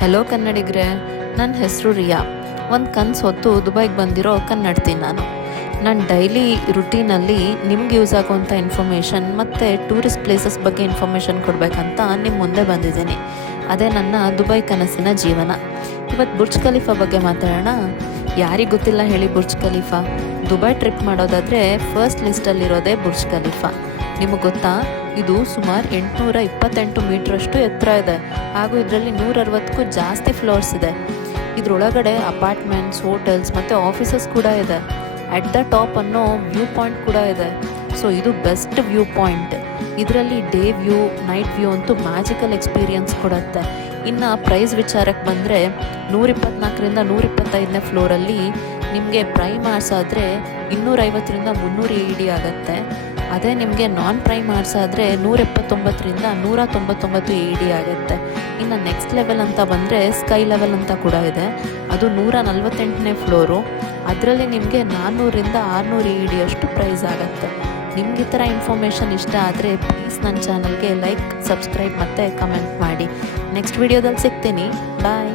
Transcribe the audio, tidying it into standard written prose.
Hello ಕನ್ನಡಿಗರೇ, ನನ್ನ ಹೆಸರು ರಿಯಾ. ಒಂದು ಕನಸು ಹೊತ್ತು ದುಬೈಗೆ ಬಂದಿರೋ ಕನ್ನಡತಿ ನಾನು ಡೈಲಿ ರುಟೀನಲ್ಲಿ ನಿಮ್ಗೆ ಯೂಸ್ ಆಗುವಂಥ ಇನ್ಫಾರ್ಮೇಷನ್ ಮತ್ತು ಟೂರಿಸ್ಟ್ ಪ್ಲೇಸಸ್ ಬಗ್ಗೆ ಇನ್ಫಾರ್ಮೇಷನ್ ಕೊಡಬೇಕಂತ ನಿಮ್ಮ ಮುಂದೆ ಬಂದಿದ್ದೀನಿ. ಅದೇ ನನ್ನ ದುಬೈ ಕನಸಿನ ಜೀವನ. ಇವತ್ತು ಬುರ್ಜ್ ಖಲೀಫಾ ಬಗ್ಗೆ ಮಾತಾಡೋಣ. ಯಾರಿಗೆ ಗೊತ್ತಿಲ್ಲ ಹೇಳಿ ಬುರ್ಜ್ ಖಲೀಫಾ? ದುಬೈ ಟ್ರಿಪ್ ಮಾಡೋದಾದರೆ ಫಸ್ಟ್ ಲಿಸ್ಟಲ್ಲಿರೋದೇ ಬುರ್ಜ್ ಖಲೀಫಾ. ನಿಮಗೆ ಗೊತ್ತಾ, ಇದು ಸುಮಾರು 828 ಮೀಟ್ರಷ್ಟು ಎತ್ತರ ಇದೆ ಹಾಗೂ ಇದರಲ್ಲಿ 160ಕ್ಕೂ ಜಾಸ್ತಿ ಫ್ಲೋರ್ಸ್ ಇದೆ. ಇದರೊಳಗಡೆ ಅಪಾರ್ಟ್ಮೆಂಟ್ಸ್, ಹೋಟೆಲ್ಸ್ ಮತ್ತು ಆಫೀಸಸ್ ಕೂಡ ಇದೆ. ಅಟ್ ದ ಟಾಪ್ ಅನ್ನೋ ವ್ಯೂ ಪಾಯಿಂಟ್ ಕೂಡ ಇದೆ. ಸೊ ಇದು ಬೆಸ್ಟ್ ವ್ಯೂ ಪಾಯಿಂಟ್. ಇದರಲ್ಲಿ ಡೇ ವ್ಯೂ, ನೈಟ್ ವ್ಯೂ ಅಂತೂ ಮ್ಯಾಜಿಕಲ್ ಎಕ್ಸ್ಪೀರಿಯನ್ಸ್ ಕೊಡುತ್ತೆ. ಇನ್ನು ಪ್ರೈಸ್ ವಿಚಾರಕ್ಕೆ ಬಂದರೆ 124ರಿಂದ 125ನೇ ಫ್ಲೋರಲ್ಲಿ ನಿಮಗೆ ಪ್ರೈಮ್ ಆರ್ಸ್ ಆದರೆ 250ರಿಂದ 300 AED ಆಗುತ್ತೆ. ಅದೇ ನಿಮಗೆ ನಾನ್ ಪ್ರೈಮ್ ಆರ್ಸ್ ಆದರೆ 179ರಿಂದ 199 AED ಆಗುತ್ತೆ. ಇನ್ನು ನೆಕ್ಸ್ಟ್ ಲೆವೆಲ್ ಅಂತ ಬಂದರೆ ಸ್ಕೈ ಲೆವೆಲ್ ಅಂತ ಕೂಡ ಇದೆ. ಅದು 148ನೇ ಫ್ಲೋರು. ಅದರಲ್ಲಿ ನಿಮಗೆ 400ರಿಂದ 600 AED ಅಷ್ಟು ಪ್ರೈಸ್ ಆಗುತ್ತೆ. ನಿಮ್ಗೆ ಈ ಥರ ಇನ್ಫಾರ್ಮೇಷನ್ ಇಷ್ಟ ಆದರೆ ಪ್ಲೀಸ್ ನನ್ನ ಚಾನಲ್ಗೆ ಲೈಕ್, ಸಬ್ಸ್ಕ್ರೈಬ್ ಮತ್ತು ಕಮೆಂಟ್ ಮಾಡಿ. ನೆಕ್ಸ್ಟ್ ವಿಡಿಯೋದಲ್ಲಿ ಸಿಗ್ತೀನಿ. ಬಾಯ್.